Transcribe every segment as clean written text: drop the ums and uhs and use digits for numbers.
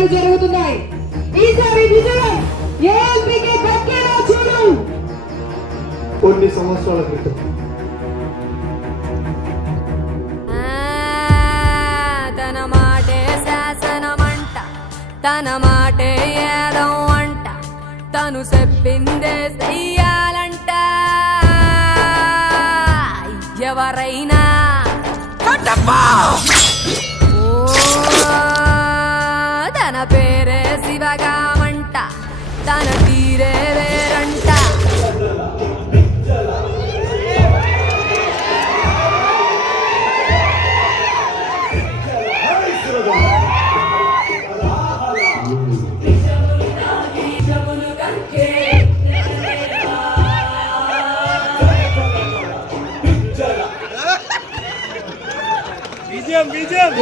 ఎన్నికలు జరుగుతున్నాయి. ఈసారి విజయం ఏఎల్పీకి దక్కేలా చూడు. కొన్ని సంవత్సరాల క్రితం తన మాటే శాసనమంట, తన మాటే ఏదం అంట, తను చెప్పిందే చెయ్యాలంట. ఎవరైనా తన పేరే శివగామంట, తన తీరే వేరంట.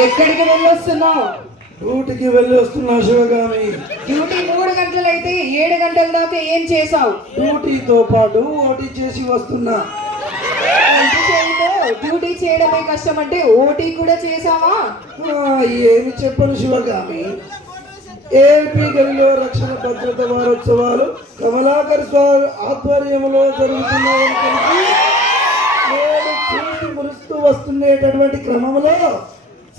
ఎక్కడికి వెళ్ళొస్తున్నావు? డ్యూటీకి వెళ్ళి వస్తున్నా శివగామి. డ్యూటీ 3 గంటలైతే 7 గంటల దాకా ఏం చేసావు? డ్యూటీతో పాటు ఓటీ చేసి వస్తున్నా. డ్యూటీ చేయడమే కష్టం అంటే ఓటీ కూడా చేసావా? ఏమి చెప్పను శివగామి. ఏపీ గదిలో రక్షణ భద్రత వారోత్సవాలు కమలాకర్ స్వామి ఆధ్వర్యంలో జరుగుతున్నాయని తెలిసి నేను చూసి మురుస్తూ వస్తుండేటటువంటి క్రమంలో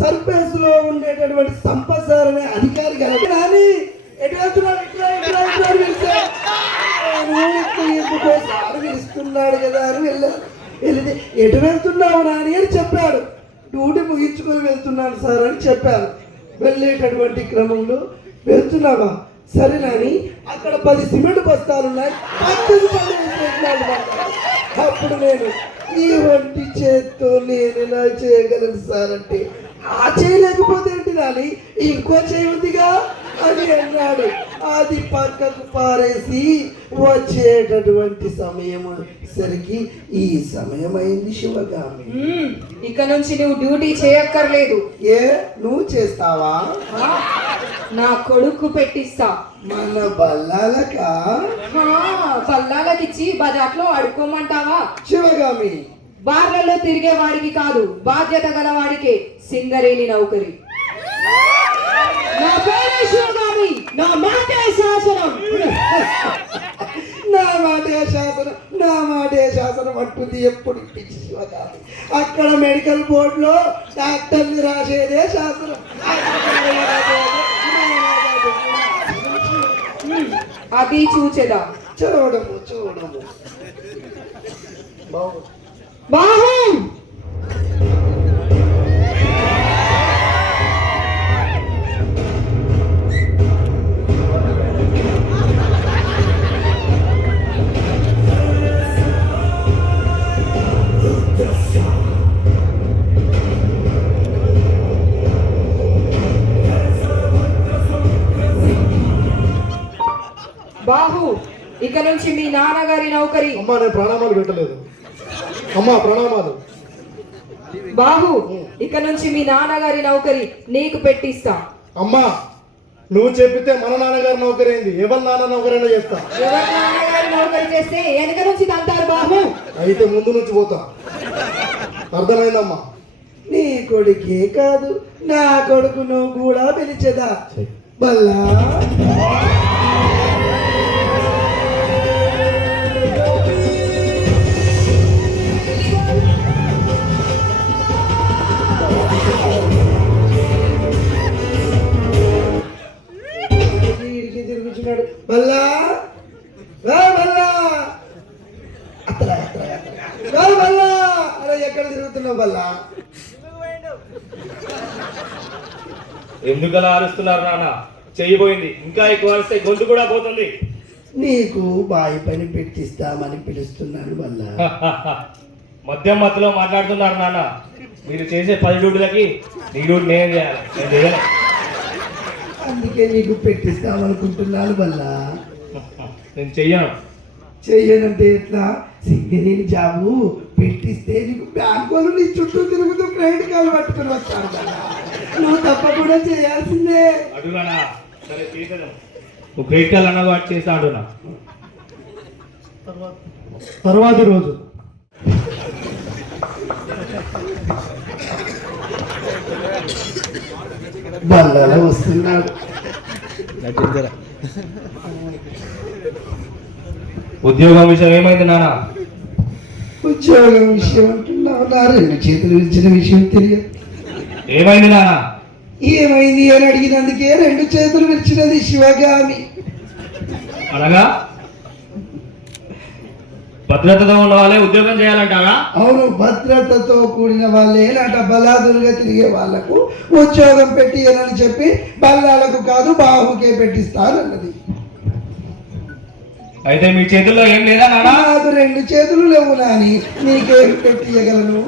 సర్ఫేస్ లో ఉండేటటువంటి సంపత్ సార్ అనే అధికారి కానీ ఇస్తున్నాడు కదా అని వెళ్తే ఎటు వెళ్తున్నావు నాని అని చెప్పాడు. డ్యూటీ ముగించుకొని వెళ్తున్నాను సార్ అని చెప్పాను. వెళ్ళేటటువంటి క్రమంలో వెళ్తున్నావా సరే నాని, అక్కడ 10 సిమెంట్ బస్తాలు ఉన్నాయి, అప్పుడు నేను ఈ వంటి చేత్తో నేను ఇలా చేయగలను సార్ అంటే, ఆ చేయలేకపోతే ఏంటి నాని, ఇంకో చేయుందిగా అని అన్నాడు. అది పక్కకు పారేసి వచ్చేటటువంటి సమయం సరికి ఈ సమయం అయింది శివగామి. ఇక నుంచి నువ్వు డ్యూటీ చేయక్కర్లేదు. ఏ నువ్వు చేస్తావా? నా కొడుకు పెట్టిస్తా. మన బల్లాలకా? బల్లాలకిచ్చి బజాట్లో అడుక్కోమంటావా? శివగామి, బార్లలో తిరిగే వాడికి కాదు, బాధ్యత గలవాడికే సింగరేణి నౌకరి. నా పేరే శివగామి, నా మాటే శాసనం. నా మాటే శాసనం, నా మాటే శాసనం అంటుంది ఎప్పుడు పిచ్చి శివగామి. అక్కడ మెడికల్ బోర్డులో డాక్టర్ని రాసేదే శాసనం. అది చూచెదా. చూడము బాహు బాహు, ఇక నుంచి మీ నాన్నగారి నౌకరి. అమ్మా నేను ప్రణామాలు పెట్టలేదు. అమ్మా ప్రణామాలు. బాహు, ఇక నుంచి మీ నాన్నగారి నౌకరి నీకు పెట్టిస్తా. అమ్మా నువ్వు చెప్పితే మన నాన్నగారి నౌకరి అయింది, ఎవరి నాన్న నౌకరైనా చేస్తా. ఎవరి నాన్నగారి నౌకరి చేస్తే వెనక నుంచి తంటారు బాహు. అయితే ముందు నుంచి పోతా. అర్థమైందమ్మా? నీ కొడుకే కాదు నా కొడుకును కూడా పిలిచేదా బల్లా. తిరుగుతున్నాడు బల్లా, బల్లా బల్లా. అరే ఎక్కడ తిరుగుతున్నావు బల్లా? ఎందుకు అలా అరుస్తున్నారు నాన్న? చెయ్యిపోయింది, ఇంకా ఎక్కువ అరిస్తే గొంతు కూడా పోతుంది. నీకు బాయి పని పెట్టిస్తామని పిలుస్తున్నాను బల్లా. మధ్యలో మాట్లాడుతున్నారు నాన్న. మీరు చేసే 10 డ్యూటీలకి నీ డ్యూటీ నేను చేయాలి, నేను చేయను. అందుకే నీకు పెట్టిస్తామనుకుంటున్నాను బల్లా. నేను చెయ్యను. చెయ్యనంటే ఎట్లా? సింగరేణి జాబు పెట్టిస్తే నీకు బ్యాంకు వాళ్ళు నీ చుట్టూ తిరుగుతూ క్రెడిట్ కార్డు పట్టుకుని వస్తాను కదా, నువ్వు తప్పకుండా చేయాల్సిందే. అడుగునా? సరే చేసేదాం. నువ్వు క్రెడిట్ కార్డు అన్నా వాటి చేస్తా అంటున్నా. తర్వాతి రోజు బల్లాలో వస్తున్నాడు. ఉద్యోగం విషయం ఏమైంది నాన్న? ఉద్యోగం విషయం అంటున్నావు, నా 2 చేతులు విరిచిన విషయం తెలియదు. ఏమైంది నాన్న? ఏమైంది అని అడిగినందుకే 2 చేతులు విరిచినది శివగామి. అనగా భద్రతతో ఉన్న వాళ్ళే ఉద్యోగం చేయాలంటారా? అవును, భద్రతతో కూడిన వాళ్ళే నాట బలాదులుగా తిరిగే వాళ్లకు ఉద్యోగం పెట్టియనని చెప్పి బల్లాలకు కాదు బాహుకే పెట్టిస్తానన్నది. అయితే మీ చేతుల్లో ఏం లేదా నాన్న? నాకు 2 చేతులు లేవు నాని, నీకేం పెట్టియగలను?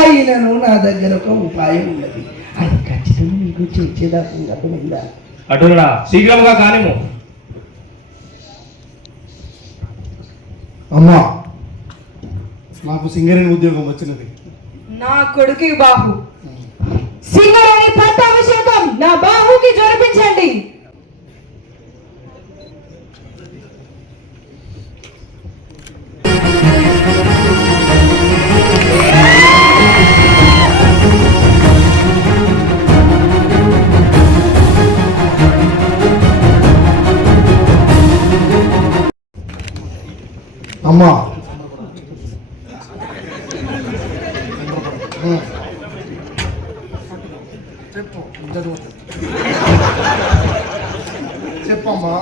అయినను నా దగ్గర ఒక ఉపాయం ఉన్నది, అది ఖచ్చితంగా నీకు చేసేదాకా. అటురా, శీఘ్రంగా కానిము. అమ్మా, నాకు సింగరేణి ఉద్యోగం వచ్చినది. నా కొడుకు బాహు, సింగరేణి పట్టాభిషేకం నా బాహుకి జరిపించండి. అమ్మా, చెప్పమ్మా.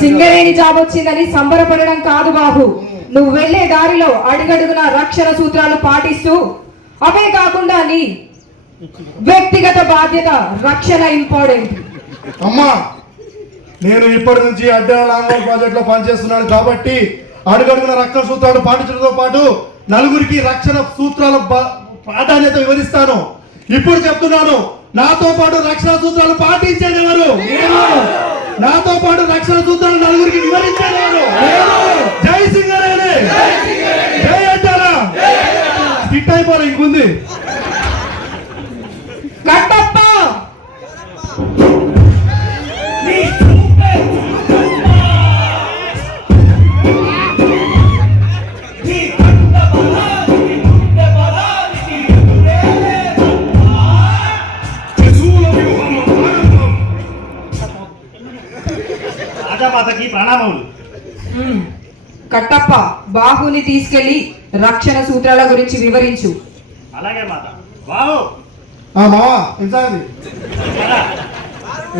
సింగరేణి జాబ్ వచ్చిందని సంబరపడడం కాదు బాహు, నువ్వు వెళ్లే దారిలో అడుగడుగున రక్షణ సూత్రాలు పాటిస్తూ, అవే కాకుండా నీ వ్యక్తిగత బాధ్యత రక్షణ ఇంపార్టెంట్. అమ్మా, నేను ఇప్పటి నుంచి అడ్డాల లాంగోల్ ప్రాజెక్ట్ లో పనిచేస్తున్నాను కాబట్టి అడుగడుగున రక్షణ సూత్రాలు పాటించడంతో పాటు నలుగురికి రక్షణ సూత్రాల ప్రాధాన్యత వివరిస్తాను. ఇప్పుడు చెప్తున్నాను, నాతో పాటు రక్షణ సూత్రాలు పాటించేది ఎవరు? నాతో పాటు రక్షణ సూత్రాలు నలుగురికి వివరించేది ఎవరు? జై సింగరేణి, జై అడ్డాల. స్కిట్ అయిపోయి ఇంకుంది. కట్టప్ప, రాజమాతకి ప్రణామములు. కట్టప్ప, బాహుని తీసుకెళ్లి రక్షణ సూత్రాల గురించి వివరించు. అలాగే మాత. బావు మావా, ఎంత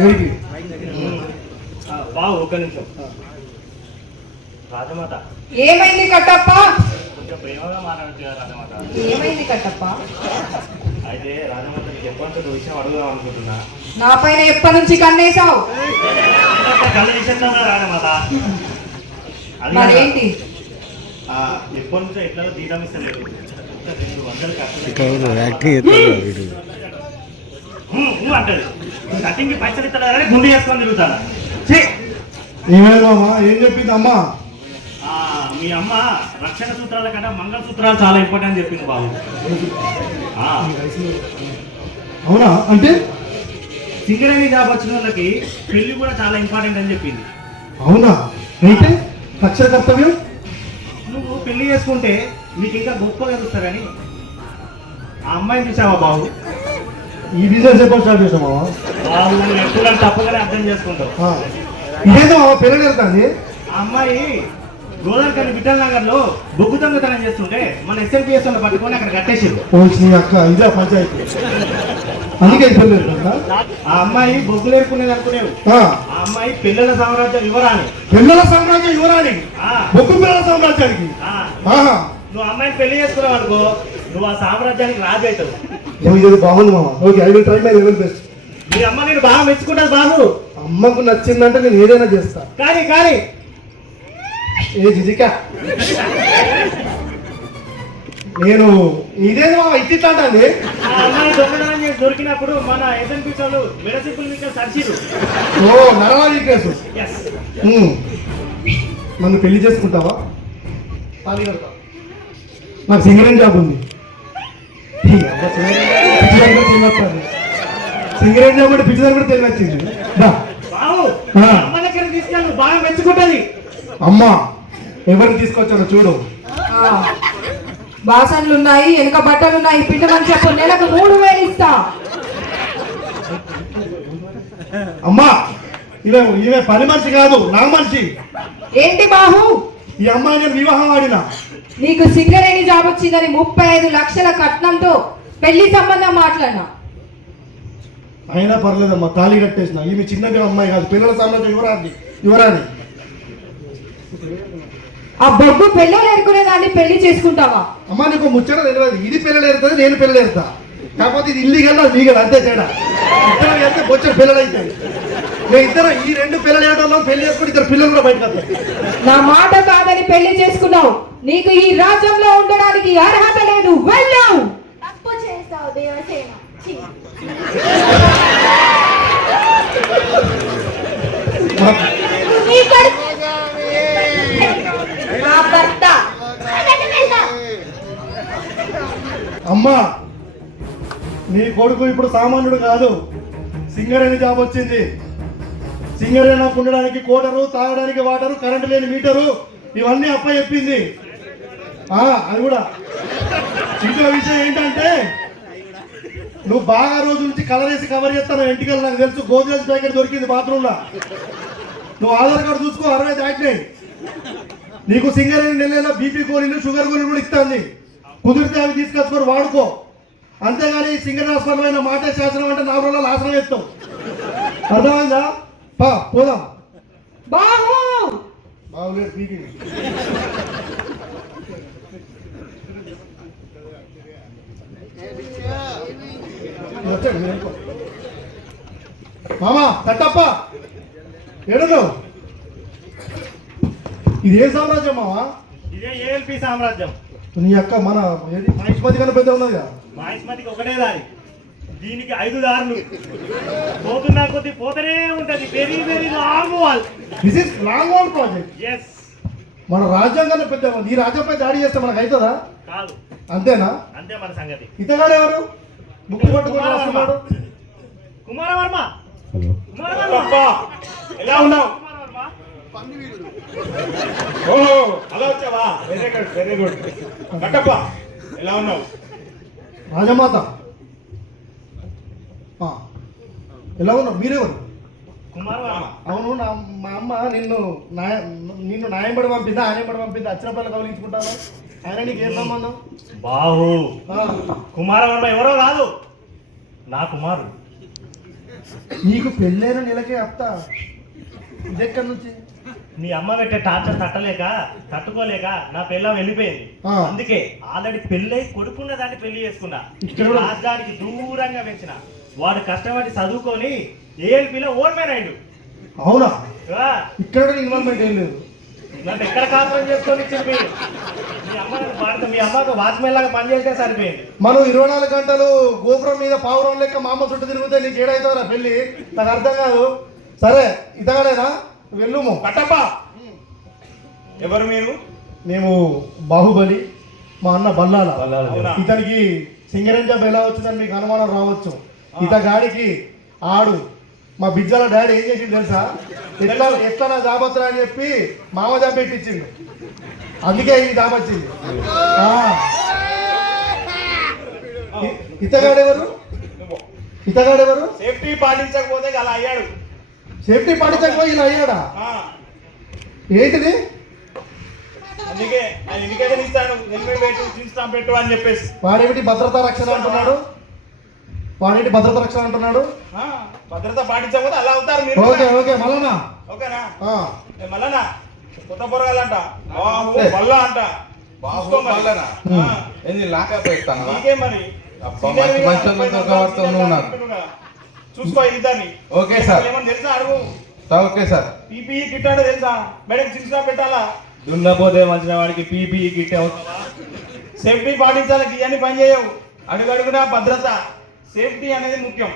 ఏంటి? బావు, ఒక్క నిమిషం. రాజమాత, ఏమైంది కట్టప్ప? కొంచెం ప్రేమగా మాట్లాడచ్చు కదా రాజమాత. ఏమైంది కట్టప్ప? అయితే రాజమాత నీకు ఎప్పటి విషయం అడుగుదాం అనుకుంటున్నా. నా పైన ఎప్పటి నుంచి కన్నేసావు? కళ్ళు తీసేద్దాం కదా రాజమాత. అది మరేంటి? ఎప్పటి నుంచో ఎట్లా తీయడం ఇస్తలేదు. 200 అంటాడు. కటింగ్ పైసలు ఇస్తాడు, గుండు చేసుకొని తిరుగుతాను. ఏమైంది మామా, ఏం చెప్పింది అమ్మా? మీ అమ్మ రక్షణ సూత్రాల కన్నా మంగళ సూత్రాలు చాలా ఇంపార్టెంట్ అని చెప్పింది బాబు. అవునా? అంటే సింగరేణి జాబ్ వచ్చిన వాళ్ళకి పెళ్లి కూడా చాలా ఇంపార్టెంట్ అని చెప్పింది. అవునా? అయితే రక్షణ కర్తవ్యం. నువ్వు పెళ్లి చేసుకుంటే నీకు ఇంకా గొప్పగా చూస్తారని ఆ అమ్మాయిని చూసావా బాబు? ఈ బిజినెస్ ఎప్పుడు స్టార్ట్ చేసామా? బాబు, నువ్వు ఎప్పుడు తప్పగానే అర్థం చేసుకుంటావు. ఇదేదో పిల్లలు వెళ్తాంది. ఆ అమ్మాయి గోదావరి విఠల్ నగర్ లో బొగ్గు దొంగతనం చేస్తుంటే మన ఎస్ఎల్పిఎస్ లో పట్టుకొని అక్కడ కట్టేసారు. నీ అక్క ఇదే పంచాయతీ, అందుకే పిల్లలు వెళ్తా. ఆ అమ్మాయి బొగ్గులు ఏరుకునేది అనుకునేవి. ఆ అమ్మాయి పిల్లల సామ్రాజ్యం యువరాణి. పిల్లల సామ్రాజ్యం యువరాణి, బొగ్గు పిల్లల సామ్రాజ్యానికి. నువ్వు అమ్మాయిని పెళ్లి చేసుకున్నావు అనుకో, నువ్వు ఆ సామ్రాజ్యానికి రాజు అవుతావు. బాగుంది మామ. Okay, I will try my level best. మీ అమ్మ నేను బాగా మెచ్చుకుంటాను బాబు. అమ్మకు నచ్చిందంటే నేను ఏదైనా చేస్తా. కానీ ఏ జిజిక, నేను ఇదేది మామ ఇట్టిట్లాంటి. ఆ అమ్మాయి దొంగతనం చేసి దొరికినప్పుడు మన ఎస్ఎన్పి వాళ్ళు మెడసిపుల్ మీకు సరిచిరు. ఓ నరవాది కేసు. నన్ను పెళ్లి చేసుకుంటావా? నాకు సింగరేణి జాబ్ ఉంది. సింగరేణి జాబ్ అంటే పిచ్చిదారు కూడా తెలియచ్చింది. బాబు, అమ్మ దగ్గర తీసుకెళ్ళి బాగా మెచ్చుకుంటుంది. అమ్మా, ఎవరిని తీసుకొచ్చాను చూడు. బాసన్లు ఉన్నాయి, వెనుక బట్టలు ఉన్నాయి, పిండమని చెప్పు, నెలకు 3000 ఇస్తా. అమ్మా, ఈమె పని మనిషి కాదు, నా మనిషి. ఏంటి బాహు, ఈ అమ్మాయి నేను వివాహం ఆడినా. నీకు సింగరేణి జాబ్ వచ్చిందని 35 లక్షల కట్నంతో పెళ్లి సంబంధం మాట్లాడినా. అయినా పర్లేదమ్మా, తాళి కట్టేసిన. ఈమె చిన్నది అమ్మాయి కాదు, పిల్లల సామ్రాజ్యం యువరాణి. ఆ బొగ్గు పెళ్ళలు ఎరుకునే దాన్ని పెళ్లి చేసుకుంటావా? అమ్మా నీకు ముచ్చట తెలియదు. ఇది పిల్లలు ఎరుతుంది, నేను పిల్లలు ఎరుతా. కాకపోతే ఇది ఇల్లీగల్, అది లీగల్, అంతే తేడా. ఇద్దరు వెళ్తే బొచ్చడు పిల్లలు అవుతాయి. నేను ఇద్దరు ఈ 2 పిల్లలు వేయడంలో పెళ్లి చేసుకుని 2 పిల్లలు కూడా బయటకు వస్తాయి. నా మాట కాదని పెళ్లి చేసుకున్నావు. నీకు ఈ రాజ్యంలో ఉండడానికి అర్హత లేదు, వెళ్ళావు. తప్పు చేస్తావు దేవసేన. ఛీ. నీ కొడుకు నా భర్త. అమ్మా నీ కొడుకు ఇప్పుడు సామాన్యుడు కాదు. సింగరేణి జాబ్ వచ్చింది. సింగరేణి ఉండడానికి కోటరు, తాగడానికి వాటరు, కరెంటు లేని మీటరు, ఇవన్నీ అప్ప చెప్పింది. అది కూడా. ఇంకో విషయం ఏంటంటే, నువ్వు బాగా రోజు నుంచి కలర్ వేసి కవర్ చేస్తాను ఎంటికలు, నాకు తెలుసు. గోద్రేజ్ ప్యాకెట్ దొరికింది బాత్రూంలో. నువ్వు ఆధార్ కార్డు చూసుకో, 60 దాటినాయి. నీకు సింగరేణి నెలలో బీపీ గోళీలు, షుగర్ గోళీలు కూడా ఇస్తుంది. కుదిరితే అవి తీసుకొచ్చుకొని వాడుకో. అంతేగాని సింగరాస్పదమైన మాట శాసనం అంటే 4 రోజులు ఆసనం ఎత్తావు. అర్థమైందా? పోదాం. బాహు, బాగులేదు పీకింగ్. మామా తట్టప్ప ఏడు. ఇదే సామ్రాజ్యం మామా? ఇదే ఏఎల్పి సామ్రాజ్యం. నీ అక్క మన ఏది మహిష్మతి కన్నా పెద్ద ఉన్నది కదా. మహిష్మతికి ఒకటే దారి, దీనికి 5 దారులు. పోతున్నా కొద్ది పోతనే ఉంటది. Very very long wall. This is long wall project. Yes. మన రాజ్యాంగాన్ని పెద్ద ఈ రాజ్యంపై దాడి చేస్తే మనకు అవుతుందా? కాదు. అంతేనా? అంతే మన సంగతి. ఇతగాడు ఎవరు? ముక్కు పట్టుకుని వస్తున్నాడు. కుమారవర్మ. ఎలా ఉన్నావు? ఓహో అలా వచ్చావా? Very good, very good. Kattappa ఎలా ఉన్నావు? రాజమాత ఎలా ఉన్నావు? మీరెవరు? కుమారవర్మ. అవును, మా అమ్మ నిన్ను న్యాయంబడి పంపిందా, ఆయనంబడి పంపిందా? అచ్చిన పనులు కౌలించుకుంటాను. ఆయన నీకు ఏం సంబంధం? బాహు. కుమారవర్మ ఎవరో కాదు, నా కుమారుడు. నీకు పెళ్ళైన నెలకే అత్త. ఇదెక్కడి నుంచి? మీ అమ్మ పెట్టే టార్చర్ తట్టుకోలేక నా పిల్లం వెళ్ళిపోయింది. అందుకే ఆల్రెడీ పెళ్ళై కొడుకున్న దాన్ని పెళ్లి చేసుకున్నా. రాజ్యానికి దూరంగా పెంచిన వాడు కష్టపడి చదువుకొని ఏఎల్పిలో ఓర్మేన్ అయ్యాడు. అవునా? ఇక్కడ ఇన్వాల్వ్మెంట్ ఏం లేదు. నన్ను ఎక్కడ కాపురం చేసుకొని చెప్పి మీ అమ్మకు వాచ్మెన్ లాగా పనిచేస్తే సరిపోయింది. మనం 24 గంటలు గోపురం మీద పావురం లెక్క మా అమ్మ చుట్టూ తిరిగితే నీకు ఏడవుతుందా పెళ్ళి? నాకు అర్థం కాదు. సరే ఇతగాడేనా? వెళ్ళుము. కట్టప్ప ఎవరు మీరు? మేము బాహుబలి, మా అన్న బల్లాల. అవునా? ఇతనికి సింగరేణి జాబ్ ఎలా వచ్చిందని మీకు అనుమానం రావచ్చు. ఇతగాడికి ఆడు మా బిజ్జల డాడీ ఏం చేసింది తెలుసా? ఎట్లా నా జాబ్ వస్తుందా అని చెప్పి మామ జాబ్ పెట్టించింది. అందుకే ఈ జాబ్ వచ్చింది. ఇతగాడెవరు? సేఫ్టీ పాటించకపోతే అలా అయ్యాడు. సేఫ్టీ పాటించకపోయి ఇలా అయ్యాడా? ఏంటిది? అందుకే ఆయన ఇండికేషన్ ఇస్తాను, హెల్మెట్ పెట్టు, తీస్తాం పెట్టు అని చెప్పేసి. వాడేమిటి భద్రతా రక్షణ అంటున్నాడు? భద్రత పాటించకపోతే అలా అవుతారు మీరు. ఓకే మల్లనా. ఓకేనా? మల్లనా కొత్త పొరగాలంట, మల్ల అంట. నీకే మరి చూసుకో ఇద్దరిని. Okay sir. ఏమన్నా తెలుసా అడుగు. Okay sir. పీపీఈ కిట్ అంటే తెలుసా? మేడం చిన్న పెట్టాలా? దున్నపోతే మంచిన వాడికి పీపీఈ కిట్ అవుతావా? సేఫ్టీ పాటించాలి, ఇవన్నీ పని చేయవు. అడుగడుగునా భద్రత, సేఫ్టీ అనేది ముఖ్యం.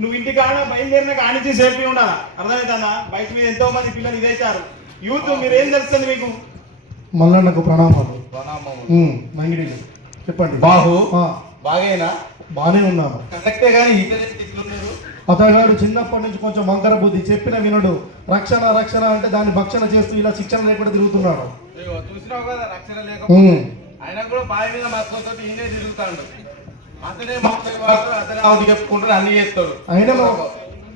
నువ్వు ఇంటికి బయలుదేరిన కానించి సేఫ్టీ ఉండాలా. అర్థమవుతుందా? బయట మీద ఎంతో మంది పిల్లలు ఇదేశారు. యూత్ మీరేం తెలుస్తుంది మీకు? మల్లన్నకు ప్రణామాలు. మంగిడి చెప్పండి. బాహు బాగేనా? బానే ఉన్నాను. కరెక్టే కానీ ఇట్లున్నారు. అతగాడు చిన్నప్పటి నుంచి కొంచెం వంకర బుద్ధి, చెప్పిన వినడు. రక్షణ అంటే దాన్ని భక్షణ చేస్తూ ఇలా శిక్షణ లేకుండా తిరుగుతున్నాడు. చూసినావు కదా, రక్షణ లేకపోతే ఆయన కూడా బావి మీద మక్కువతో ఈయనే తిరుగుతాడు. అతనే మాట్లాడేవాడు, అతనే అవధి చెప్పుకుంటాడు, అన్ని చేస్తాడు. అయినా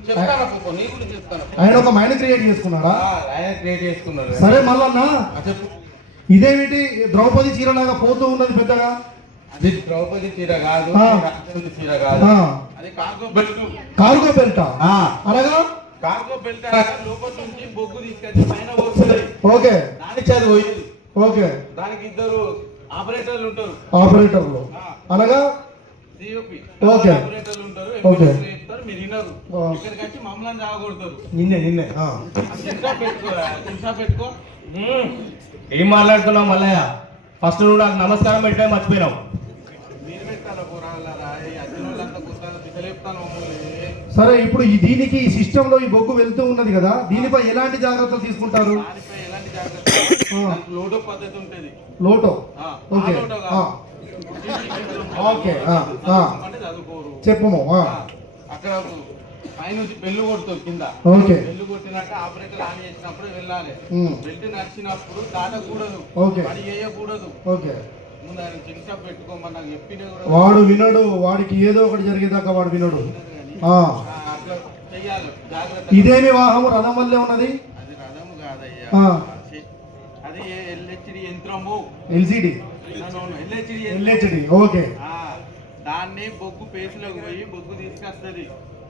చెప్తాను అప్పు, నీ గురించి చెప్తాను. ఆయన ఒక మైండ్ క్రియేట్ చేసుకున్నారా? ఆయన క్రియేట్ చేసుకున్నారు. సరే మల్లన్న, చెప్పు. ఇదేమిటి ద్రౌపది చీరలాగా పోతూ ఉన్నది పెద్దగా? అది ద్రౌపది చీర కాదు, రాక్షసుడి చీర కాదు, అది కార్గో బెల్ట్. కార్గో బెల్టా? అనగా కార్గో బెల్ట్ అనగా లోపల నుంచి బొగ్గు తీసుకొచ్చి పైన పోస్తుంది. ఓకే, దాని చది పోయింది. ఓకే, దానికి ఇద్దరు ఆపరేటర్లు ఉంటారు. ఆపరేటర్లు అనగా సిఓపి ఓకే, ఆపరేటర్లు ఉంటారు. ఓకే. చెప్తారు, మీరు వినరు. ఇక్కడికి వచ్చి మమ్మల్ని రాగొడతారు. నిన్నే చూసా పెట్టుకో. ఏం మాట్లాడుతున్నావు మల్లయ్య? ఫస్ట్ నువ్వు నాకు నమస్కారం పెట్టే మర్చిపోయినావు. మీరు పెట్టాలా పోరాళ్ళరా? అచ్చిన వాళ్ళంతా కొత్త పిసలేపుతాను మమ్మల్ని. సరే, ఇప్పుడు దీనికి ఈ సిస్టమ్ లో ఈ బొగ్గు వెళ్తూ ఉన్నది కదా, దీనిపై ఎలాంటి జాగ్రత్తలు తీసుకుంటారు? దానిపై ఎలాంటి జాగ్రత్త? లోడో పద్ధతి ఉంటుంది. లోటో? ఆ, ఓకే, ఆ లోటో కాదు. ఓకే, అంటే చదువుకోరు. చెప్పము. అక్కడ పైనుంచి బెల్లు కొడుతుంది కింద. ఓకే, బెల్లు కొట్టినాక ఆపరేటర్ ఆన్ చేసినప్పుడు వెళ్ళాలి. ఉమ్. బెల్ట్ నడిచినప్పుడు దాటకూడదు, ఓకే. పని చేయకూడదు. ఓకే. ముందు ఆయన చిన్న షాప్ పెట్టుకోమని నాకు చెప్పినా కూడా వాడు వినడు, వాడికి ఏదో ఒకటి జరిగేదాకా వాడు వినడు. అట్లా చెయ్యాలి జాగ్రత్త. ఇదేమి వాహము రథం వల్లే ఉన్నది? అది రథము కాదయ్యా, అది ఎల్హెచ్డి యంత్రము. ఎల్సిడి, ఎల్హెచ్డి. ఓకే, దాన్ని బొగ్గు పేసులోకి పోయి బొగ్గు తీసుకొస్తుంది.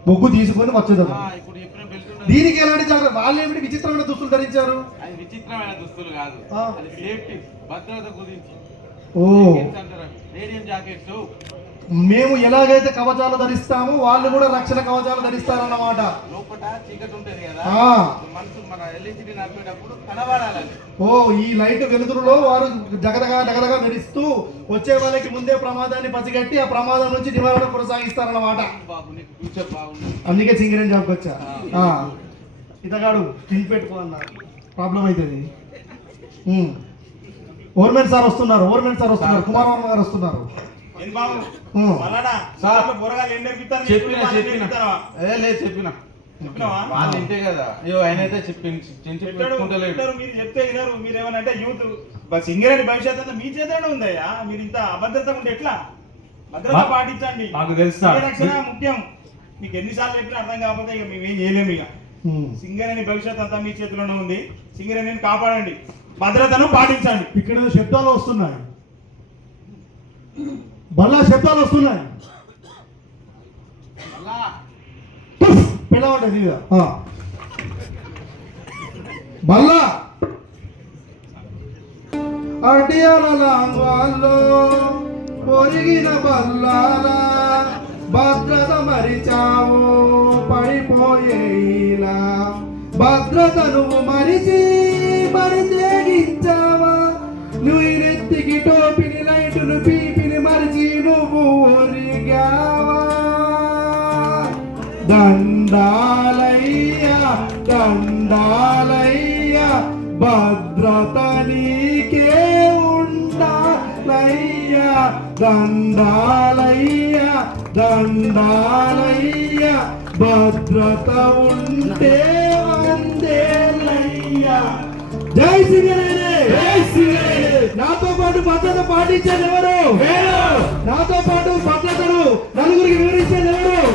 బొగ్గు తీసుకొని వచ్చేది. ఇప్పుడు చెప్పిన బెల్ట్ దీనికి ఎలాంటి జాగ్రత్త? వాళ్ళు ఏమిటి విచిత్రమైన దుస్తులు ధరించారు? అది విచిత్రమైన దుస్తులు కాదు, అది సేఫ్టీ, భద్రత గురించి. ఓ, రేడియం జాకెట్స్. మేము ఎలాగైతే కవచాలు ధరిస్తామో వాళ్ళు కూడా రక్షణ కవచాలు ధరిస్తారన్నమాట. లోపల చీకటి ఉంటది కదా, ఆ. మనసు మన ఎల్హెచ్డి నడిపేటప్పుడు కనబడాలి. ఓ, ఈ లైట్ వెలుతురులో వారు జగదగా మెరుస్తూ వచ్చే వాళ్ళకి ముందే ప్రమాదాన్ని పసిగట్టి ఆ ప్రమాదం నుంచి నివారణ కొనసాగిస్తారన్నమాట. బాబు నీకు ఫ్యూచర్ బాగుంది. అందుకే సింగరేణి జాబ్కి వచ్చా. ఇతగాడు తిని పెట్టుకో అన్నారు, ప్రాబ్లం అవుతుంది. ఓర్మెన్ సార్ వస్తున్నారు, కుమార్ వర్మ గారు వస్తున్నారు. ఏం బాబు మల్లనా, పోరగాళ్ళు ఏం నేర్పిస్తారు? చెప్పినా వాళ్ళు ఇంతే కదా. అయ్యో ఆయన అయితే పెట్టారు, మీరు చెప్తే వినరు. మీరు ఏమనంటే యూత్ సింగరేణి భవిష్యత్ అంతా మీ చేతనే ఉందయ్యా. మీరు ఇంత అభద్రత ఉంటే ఎట్లా? భద్రత పాటించండి, నాకు తెలుసు. రక్షణ ముఖ్యం. మీకు ఎన్నిసార్లు చెప్పినా అర్థం కాకపోతే ఇక మేమేం చేయలేము. ఇక సింగరేణి భవిష్యత్ అంతా మీ చేతిలోనే ఉంది. సింగరేణిని కాపాడండి, భద్రతను పాటించండి. ఇక్కడ శబ్దాలు వస్తున్నాయి, బల్లా శబ్దాలు వస్తున్నాయి. పిలవండి బల్లా. అడియాల వాళ్ళు పొరిగిన బల్లాలా భద్రత మరిచావు పడిపోయేలా. భద్రత నువ్వు మరిచి మరి తెగించావా? నువ్వు నెత్తికి టోపిని లైటును పీపిని మరిచి నువ్వు ఒరిగావా? దండాలయ్యా దండాలయ్యా, భద్రత నీకే ఉండాలయ్యా. దండాలయ్యా దండాలయ్యా, భద్రత ఉంటే వందేలయ్యా. జై సింగరేణి, జై సింగరేణి. నాతో పాటు భద్రత పాటించేది ఎవరు? నాతో పాటు భద్రతను నలుగురికి వివరించేది ఎవరు?